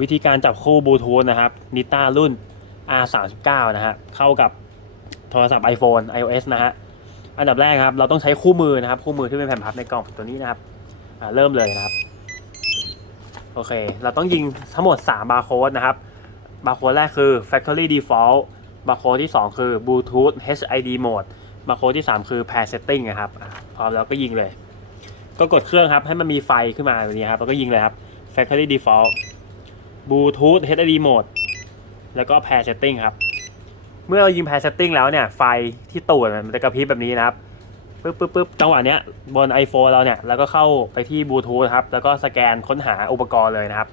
วิธีการจับคู่บลูทูธนะครับนิต้ารุ่น R39 นะฮะเข้ากับโทรศัพท์ iPhone iOS นะฮะอันดับแรกครับเราต้องใช้คู่มือนะครับ คู่มือที่เป็นแผ่นพับในกล่องตัวนี้นะครับอ่าเริ่มเลยนะครับ โอเค เราต้องยิงทั้งหมด 3 บาร์โค้ดนะครับ บาร์โค้ดแรกคือ Factory Default บาร์โค้ดที่ 2 คือ Bluetooth HID Mode บาร์โค้ดที่ 3 คือ Pair Setting นะครับพร้อมแล้วก็ยิงเลย ก็กดเครื่องครับให้มันมีไฟขึ้นมาแบบนี้ครับแล้วก็ยิงเลยครับ Factory Default Bluetooth HID Mode แล้วก็ Pair Setting ครับ เมื่อเรายิง Pair Setting แล้วเนี่ย ไฟที่ตูดมันจะกระพริบแบบนี้นะครับปึ๊บปึ๊บปึ๊บจังหวะเนี้ยบน iPhone เราเนี่ยแล้วก็เข้าไปที่บลูทูธครับ แล้วก็สแกนค้นหาอุปกรณ์เลยนะครับ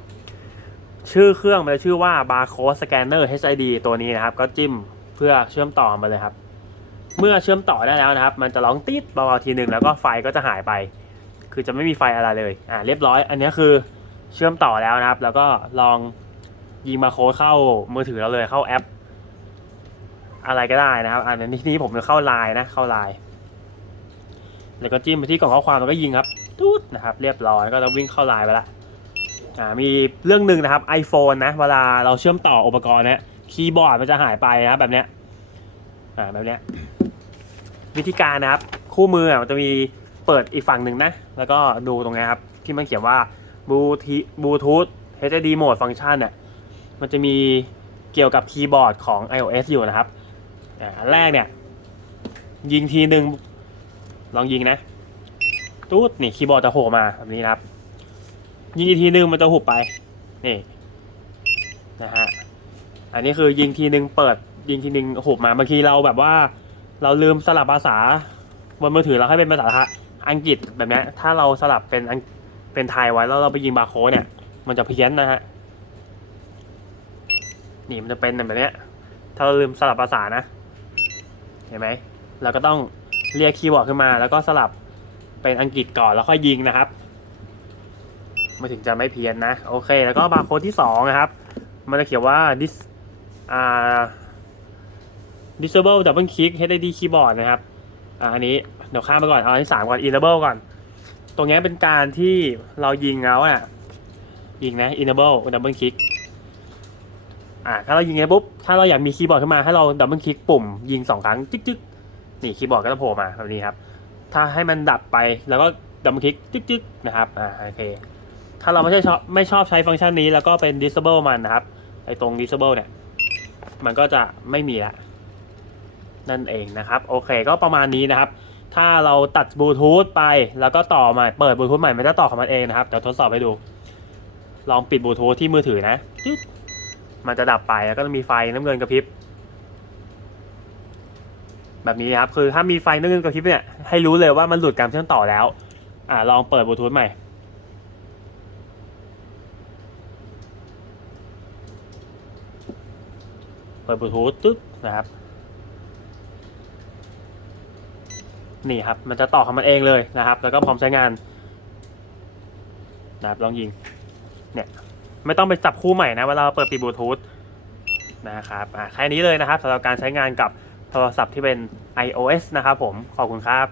ชื่อเครื่องมันจะชื่อว่า Barcode Scanner HID ตัวนี้นะครับ ก็จิ้มเพื่อเชื่อมต่อมาเลยครับ เมื่อเชื่อมต่อได้แล้วนะครับ มันจะร้องติดเบาๆทีหนึ่งแล้วก็ไฟก็จะหายไป คือจะไม่มีไฟอะไรเลยอ่าเรียบร้อย อันนี้คือ เชื่อมต่อแล้วนะครับ แล้วก็ลองยิงมาโค้ดเข้ามือถือเราเลยเข้าแอป อะไรก็ได้นะครับอันนี้นี้ผมจะเข้าไลน์นะเข้าไลน์แล้วก็จิ้มไปที่กล่องข้อความแล้วก็ยิงครับตูดนะครับ เรียบร้อยก็จะวิ่งเข้าไลน์ไปละอ่ามีเรื่องหนึ่งนะครับ iPhone นะเวลาเราเชื่อมต่ออุปกรณ์เนี้ยคีย์บอร์ดมันจะหายไปนะครับแบบเนี้ยอ่าแบบเนี้ยวิธีการนะครับ คู่มืออะมันจะมีเปิดอีกฝั่งหนึ่งนะ แล้วก็ดูตรงนี้ครับ ที่มันเขียนว่า Bluetooth Bluetooth HID Mode Function เนี่ยมันจะมีเกี่ยวกับคีย์บอร์ดของ iOS อยู่นะครับอันแรกเนี่ย ยิงทีหนึ่งลองยิงนะตูดนี่คีย์บอร์ดจะโผล่มาแบบนี้นะครับ ยิงอีกทีหนึ่งมันจะหุบไปนี่นะฮะอันนี้คือยิงทีหนึ่งเปิด ยิงทีหนึ่งหุบมาบางทีเราแบบว่า เราลืมสลับภาษาบนมือถือเราให้เป็นภาษาอังกฤษแบบนี้ถ้าเราสลับเป็นอัง เป็นไทยไว้แล้วเราไปยิงบาโค้ดเนี่ย มันจะเพี้ยนนะฮะ นี่มันจะเป็นแบบนี้ถ้าเราลืมสลับภาษานะ เห็นไหมเราก็ต้องเรียกคีย์บอร์ดขึ้นมา แล้วก็สลับเป็นอังกฤษก่อนแล้วค่อยยิงนะครับมันถึงจะไม่เพี้ยนนะ โอเค แล้วก็บาร์โค้ดที่สองนะครับ มันจะเขียนว่า dis อ่า disable double click HID keyboard นะครับ อ่าอันนี้เดี๋ยวข้ามไปก่อน เอาอันที่สามก่อน enable ก่อน ตรงนี้เป็นการที่เรายิงแล้วอะ ยิงนะ enable double click อ่าถ้าเรายิงไงปุ๊บ ถ้าเราอยากมีคีย์บอร์ดขึ้นมาให้เรา double click ปุ่มยิงสองครั้งจึ๊กจึ๊กนี่คีย์บอร์ดก็จะโผล่มาแบบนี้ครับ ถ้าให้มันดับไปแล้วก็ double click จึ๊กจึ๊กนะครับอ่าโอเค ถ้าเราไม่ใช่ชอบไม่ชอบใช้ฟังก์ชันนี้แล้วก็เป็น disable มันนะครับไอตรง disable เนี่ย มันก็จะไม่มีละนั่นเองนะครับ โอเคก็ประมาณนี้นะครับ ถ้าเราตัดบลูทูธไปแล้วก็ต่อใหม่เปิดบลูทูธใหม่มันจะต่อของมันเองนะครับเดี๋ยวทดสอบให้ดู ลองปิดบลูทูธที่มือถือนะมันจะดับไปแล้วก็จะมีไฟน้ำเงินกระพริบแบบนี้ครับคือถ้ามีไฟน้ำเงินกระพริบเนี่ยให้รู้เลยว่ามันหลุดการเชื่อมต่อแล้ว อ่าลองเปิดบลูทูธใหม่เปิดบลูทูธตึ๊บนะครับ นี่ครับมันจะต่อของมันเองเลยนะครับ แล้วก็พร้อมใช้งานนะครับลองยิงเนี่ยไม่ต้องไปจับคู่ใหม่นะเวลาเราเปิดปีบลูทูธนะครับอ่าแค่นี้เลยนะครับสำหรับการใช้งานกับโทรศัพท์ที่เป็น iOS นะครับผมขอบคุณครับ